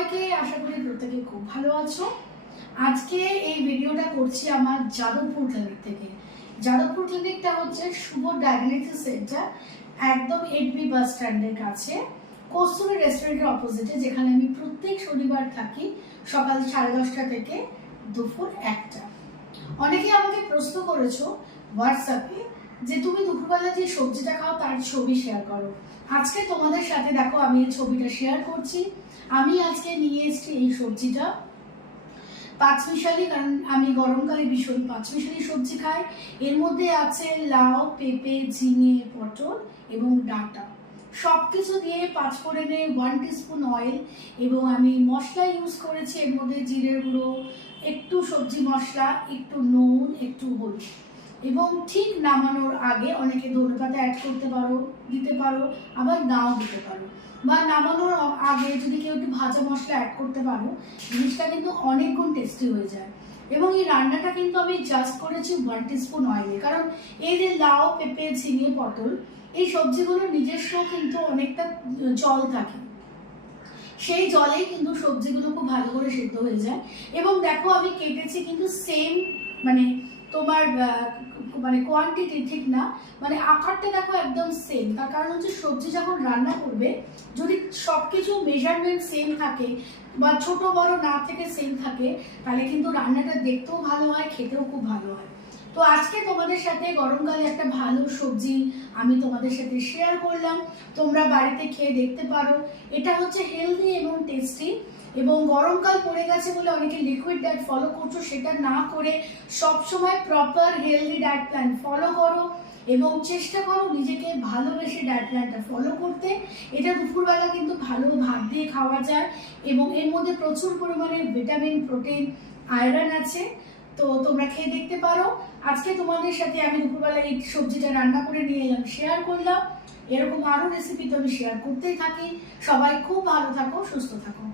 সবাইকে আশা করি প্রত্যেকে খুব ভালো আছো। আজকে এই ভিডিওটা করছি আমার যাদবপুর ক্লিনিক থেকে। যাদবপুর ক্লিনিকটা হচ্ছে শুভ ডায়াগনোসিস সেন্টার, একদম 8B বাস স্ট্যান্ডের কাছে, কস্তুরী রেস্টুরেন্টের অপোজিটে, যেখানে আমি প্রত্যেক শনিবার থাকি সকাল 10:30 থেকে দুপুর 1টা। অনেকেই আমাকে প্রশ্ন করেছো হোয়াটসঅ্যাপে যে তুমি দুপুরবেলা যে সবজিটা খাও তার ছবি শেয়ার করো। আজকে তোমাদের সাথে দেখো আমি এই ছবিটা শেয়ার করছি। আমি আজকে নিয়ে এসেছি এই সবজিটা পাঁচমিশালি, কারণ আমি গরমকালে ভীষণ পাঁচমিশালি সবজি খাই। এর মধ্যে আছে লাউ, পেঁপে, ঝিঙে, পটল এবং ডাঁটা। সব কিছু দিয়ে 5 ফোড়নে 1 টিস্পুন অয়েল, এবং আমি মশলা ইউজ করেছি এর মধ্যে জিরের গুঁড়ো, একটু সবজি মশলা, একটু নুন, একটু হলুদ। এবং ঠিক নামানোর আগে অনেকে ধনেপাতা অ্যাড করতে পারো, দিতে পারো, আবার নাও দিতে পারো, বা নামানোর আগে যদি কেউ একটু ভাজা মশলা অ্যাড করতে পারো, জিনিসটা কিন্তু অনেক গুণ টেস্টি হয়ে যায়। এবং এই রান্নাটা কিন্তু আমি জাস্ট করেছি 1 টিস্পুন অয়েলে, কারণ এই যে লাউ, পেঁপে, ঝিঙে, পটল, এই সবজিগুলোর নিজস্ব কিন্তু অনেকটা জল থাকে, সেই জলেই কিন্তু সবজিগুলো খুব ভালো করে সিদ্ধ হয়ে যায়। এবং দেখো আমি কেটেছি কিন্তু সেম, মানে তোমার কোয়ান্টিটি ঠিক না, মানে আকারটা দেখো একদম সেম। তার কারণ হচ্ছে সবজি যখন রান্না করবে, যদি সবকিছু মেজারমেন্ট সেম থাকে বা ছোট বড় না থেকে সেম থাকে, তাহলে কিন্তু রান্নাটা দেখতেও ভালো হয়, খেতেও খুব ভালো হয়। তো আজকে তোমাদের সাথে গরমকালে একটা ভালো সবজি আমি তোমাদের সাথে শেয়ার করলাম, তোমরা বাড়িতে খেয়ে দেখতে পারো। এটা হচ্ছে হেলদি এবং টেস্টি। এবং গরমকাল পড়ে গেছে বলে অনেকে লিকুইড ডায়েট ফলো করছো, সেটা না করে সবসময় proper healthy diet plan follow করো, এবং চেষ্টা করো নিজেকে ভালোবেসে ডায়েট প্ল্যানটা ফলো করতে। এটা দুপুরবেলা কিন্তু ভালো ভাত দিয়ে খাওয়া যায়, এবং এর মধ্যে প্রচুর পরিমাণে ভিটামিন, প্রোটিন, আয়রন আছে। তো তোমরা খেয়ে দেখতে পারো। আজকে তোমাদের সাথে আমি দুপুরবেলা এই সবজিটা রান্না করে নিয়ে এলাম, শেয়ার করলাম। এরকম আরো রেসিপি তো আমি শেয়ার করতেই থাকি। সবাই খুব ভালো থাকো, সুস্থ থাকো।